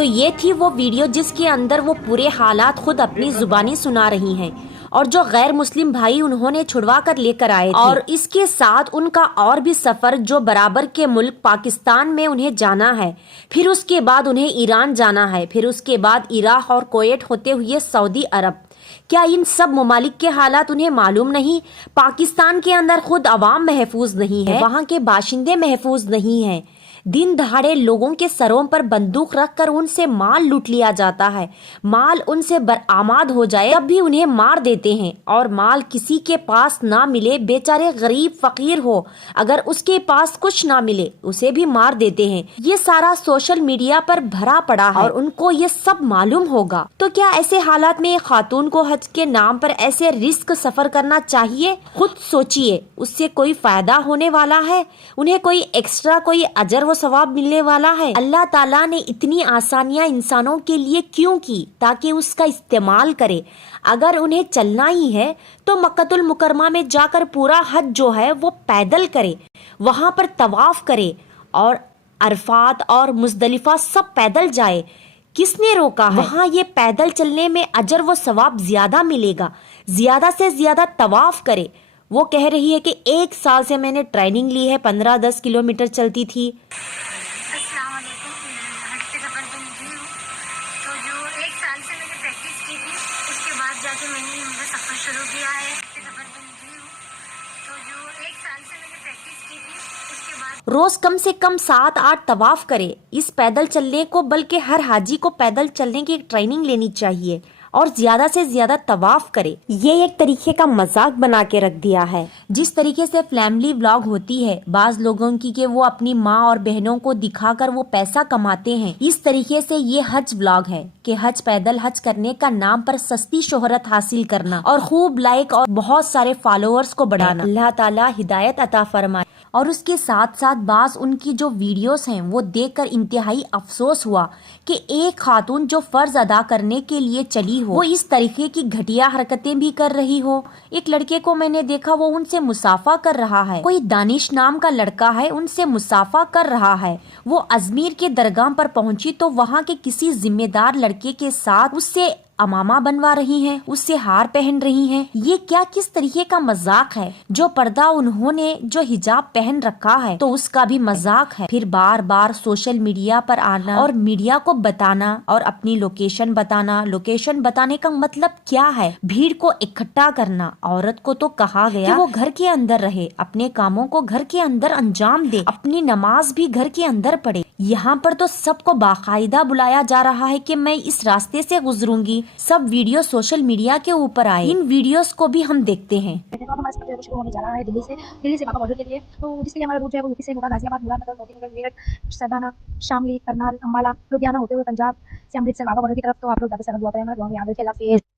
تو یہ تھی وہ ویڈیو جس کے اندر وہ پورے حالات خود اپنی زبانی سنا رہی ہیں، اور جو غیر مسلم بھائی انہوں نے چھڑوا کر لے کر آئے تھے، اور اس کے ساتھ ان کا اور بھی سفر جو برابر کے ملک پاکستان میں انہیں جانا ہے، پھر اس کے بعد انہیں ایران جانا ہے، پھر اس کے بعد عراق اور کویت ہوتے ہوئے سعودی عرب۔ کیا ان سب ممالک کے حالات انہیں معلوم نہیں؟ پاکستان کے اندر خود عوام محفوظ نہیں ہے، وہاں کے باشندے محفوظ نہیں ہیں، دن دہاڑے لوگوں کے سروں پر بندوق رکھ کر ان سے مال لوٹ لیا جاتا ہے، مال ان سے برآمد ہو جائے تب بھی انہیں مار دیتے ہیں، اور مال کسی کے پاس نہ ملے، بیچارے غریب فقیر ہو، اگر اس کے پاس کچھ نہ ملے اسے بھی مار دیتے ہیں۔ یہ سارا سوشل میڈیا پر بھرا پڑا ہے اور ان کو یہ سب معلوم ہوگا۔ تو کیا ایسے حالات میں ایک خاتون کو حج کے نام پر ایسے رسک سفر کرنا چاہیے؟ خود سوچئے، اس سے کوئی فائدہ ہونے والا ہے؟ انہیں کوئی ایکسٹرا کوئی اجر و ثواب ملنے والا ہے؟ اللہ تعالیٰ نے اتنی آسانیاں انسانوں کے لیے کیوں کی؟ تاکہ اس کا استعمال کرے۔ اگر انہیں چلنا ہی ہے تو مکۃ المکرمہ میں جا کر پورا حج جو ہے وہ پیدل کرے، وہاں پر طواف کرے، اور عرفات اور مزدلفہ سب پیدل جائے۔ کس نے روکا ہے؟ وہاں یہ پیدل چلنے میں اجر و ثواب زیادہ ملے گا، زیادہ سے زیادہ طواف کرے۔ وہ کہہ رہی ہے کہ 1 سال سے میں نے ٹریننگ لی ہے، 15-10 کلومیٹر چلتی تھی۔ السلام علیکم، میں حج کے سفر پہ نکلی ہوں، تو جو 1 سال سے میں نے پریکٹس کی تھی اس کے بعد جا کے میں نے میرا سفر شروع کیا ہے۔ حج کے سفر پہ نکلی ہوں، تو جو 1 سال سے میں نے پریکٹس کی تھی اس کے بعد روز کم سے کم 7-8 طواف کرے اس پیدل چلنے کو، بلکہ ہر حاجی کو پیدل چلنے کی ٹریننگ لینی چاہیے اور زیادہ سے زیادہ طواف کرے۔ یہ ایک طریقے کا مذاق بنا کے رکھ دیا ہے۔ جس طریقے سے فیملی ولاگ ہوتی ہے بعض لوگوں کی کہ وہ اپنی ماں اور بہنوں کو دکھا کر وہ پیسہ کماتے ہیں، اس طریقے سے یہ حج ولاگ ہے کہ حج پیدل حج کرنے کا نام پر سستی شہرت حاصل کرنا اور خوب لائک اور بہت سارے فالوورز کو بڑھانا۔ اللہ تعالیٰ ہدایت عطا فرمائے۔ اور اس کے ساتھ ساتھ بعض ان کی جو ویڈیوز ہیں وہ دیکھ کر انتہائی افسوس ہوا کہ ایک خاتون جو فرض ادا کرنے کے لیے چلی ہو وہ اس طریقے کی گھٹیا حرکتیں بھی کر رہی ہو۔ ایک لڑکے کو میں نے دیکھا وہ ان سے مصافحہ کر رہا ہے، کوئی دانش نام کا لڑکا ہے ان سے مصافحہ کر رہا ہے۔ وہ ازمیر کے درگاہ پر پہنچی تو وہاں کے کسی ذمہ دار لڑکے کے ساتھ اس سے امامہ بنوا رہی ہیں، اس سے ہار پہن رہی ہیں۔ یہ کیا کس طریقے کا مذاق ہے؟ جو پردہ انہوں نے جو حجاب پہن رکھا ہے تو اس کا بھی مذاق ہے۔ پھر بار بار سوشل میڈیا پر آنا اور میڈیا کو بتانا اور اپنی لوکیشن بتانا۔ لوکیشن بتانے کا مطلب کیا ہے؟ بھیڑ کو اکٹھا کرنا۔ عورت کو تو کہا گیا کہ وہ گھر کے اندر رہے، اپنے کاموں کو گھر کے اندر انجام دے، اپنی نماز بھی گھر کے اندر پڑھے۔ یہاں پر تو سب کو باقاعدہ بلایا جا رہا ہے کہ میں اس راستے سے گزروں گی۔ سب ویڈیو سوشل میڈیا کے اوپر آئے، ان ویڈیوز کو بھی ہم دیکھتے ہیں۔ ہمارا سفر شروع ہونے جا رہا ہے دلی سے باغا بارڈر کے لیے، تو جس کے لیے ہمارا روٹ ہے وہ یوپی سے ہوگا غازی آباد، مراد نگر، موتی نگر، میرٹھ، سردانہ، شاملی، کرنال، امبالہ، لدھیانہ ہوتے ہوئے پنجاب سے امرتسر باغا بارڈر کی طرف۔ تو آپ لوگ زیادہ سے زیادہ دعا کریں، ہمارا دعا میں یاد رکھیں۔ اللہ حافظ۔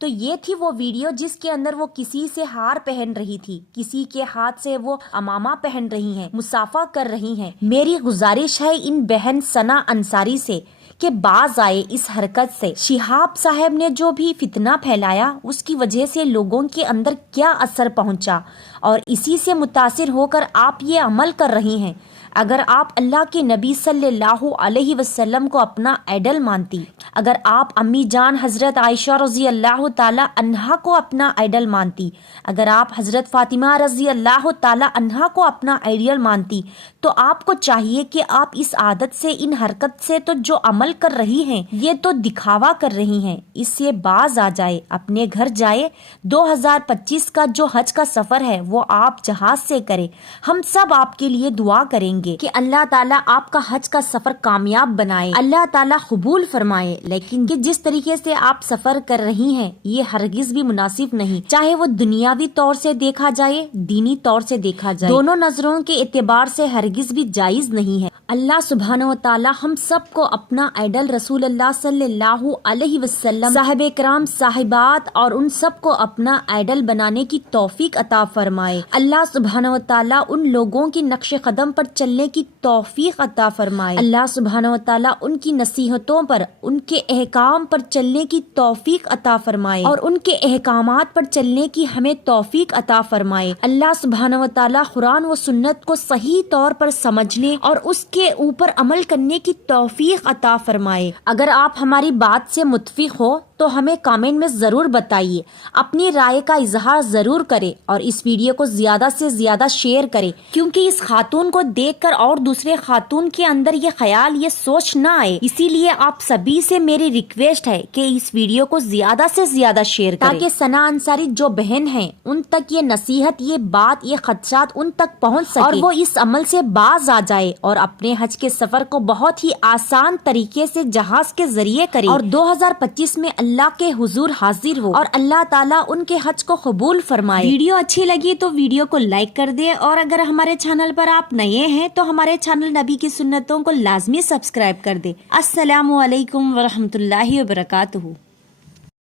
تو یہ تھی وہ ویڈیو جس کے اندر وہ کسی سے ہار پہن رہی تھی، کسی کے ہاتھ سے وہ امامہ پہن رہی ہیں، مصافحہ کر رہی ہیں۔ میری گزارش ہے ان بہن ثنا انصاری سے کہ باز آئے اس حرکت سے۔ شہاب صاحب نے جو بھی فتنہ پھیلایا اس کی وجہ سے لوگوں کے اندر کیا اثر پہنچا، اور اسی سے متاثر ہو کر آپ یہ عمل کر رہی ہیں۔ اگر آپ اللہ کے نبی صلی اللہ علیہ وسلم کو اپنا آئیڈل مانتی، اگر آپ امی جان حضرت عائشہ رضی اللہ تعالی عنہا کو اپنا آئیڈل مانتی، اگر آپ حضرت فاطمہ رضی اللہ تعالی عنہا کو اپنا آئیڈل مانتی، تو آپ کو چاہیے کہ آپ اس عادت سے، ان حرکت سے تو جو عمل کر رہی ہیں یہ تو دکھاوا کر رہی ہیں، اس سے باز آ جائے، اپنے گھر جائے۔ 2025 کا جو حج کا سفر ہے وہ آپ جہاز سے کرے۔ ہم سب آپ کے لیے دعا کریں گے کہ اللہ تعالیٰ آپ کا حج کا سفر کامیاب بنائے، اللہ تعالیٰ قبول فرمائے۔ لیکن کہ جس طریقے سے آپ سفر کر رہی ہیں یہ ہرگز بھی مناسب نہیں، چاہے وہ دنیاوی طور سے دیکھا جائے، دینی طور سے دیکھا جائے، دونوں نظروں کے اعتبار سے ہرگز بھی جائز نہیں ہے۔ اللہ سبحانہ و تعالیٰ ہم سب کو اپنا اپنا آئیڈل رسول اللہ صلی اللہ علیہ وسلم، صاحب کرام، صاحبات اور ان سب کو اپنا آئیڈل بنانے کی توفیق عطا فرمائے۔ اللہ سبحانہ و تعالیٰ ان لوگوں کی نقش قدم پر چلنے کی توفیق عطا فرمائے۔ اللہ سبحانہ و تعالیٰ ان کی نصیحتوں پر، ان کے احکام پر چلنے کی توفیق عطا فرمائے اور ان کے احکامات پر چلنے کی ہمیں توفیق عطا فرمائے۔ اللہ سبحانہ و تعالیٰ قرآن و سنت کو صحیح طور پر سمجھنے اور اس کے اوپر عمل کرنے کی توفیق عطا فرمائے۔ اگر آپ ہماری بات سے متفق ہو تو ہمیں کامنٹ میں ضرور بتائیے، اپنی رائے کا اظہار ضرور کریں اور اس ویڈیو کو زیادہ سے زیادہ شیئر کریں، کیونکہ اس خاتون کو دیکھ کر اور دوسرے خاتون کے اندر یہ خیال، یہ سوچ نہ آئے۔ اسی لیے آپ سبھی سے میری ریکویسٹ ہے کہ اس ویڈیو کو زیادہ سے زیادہ شیئر کریں تاکہ ثنا انصاری جو بہن ہیں ان تک یہ نصیحت، یہ بات، یہ خدشات ان تک پہنچ سکے اور وہ اس عمل سے باز آ جائے اور اپنے حج کے سفر کو بہت ہی آسان طریقے سے جہاز کے ذریعے کرے اور 2025 میں اللہ کے حضور حاضر ہو اور اللہ تعالیٰ ان کے حج کو قبول فرمائے۔ ویڈیو اچھی لگی تو ویڈیو کو لائک کر دیں اور اگر ہمارے چینل پر آپ نئے ہیں تو ہمارے چینل نبی کی سنتوں کو لازمی سبسکرائب کر دیں۔ السلام علیکم ورحمۃ اللہ وبرکاتہ۔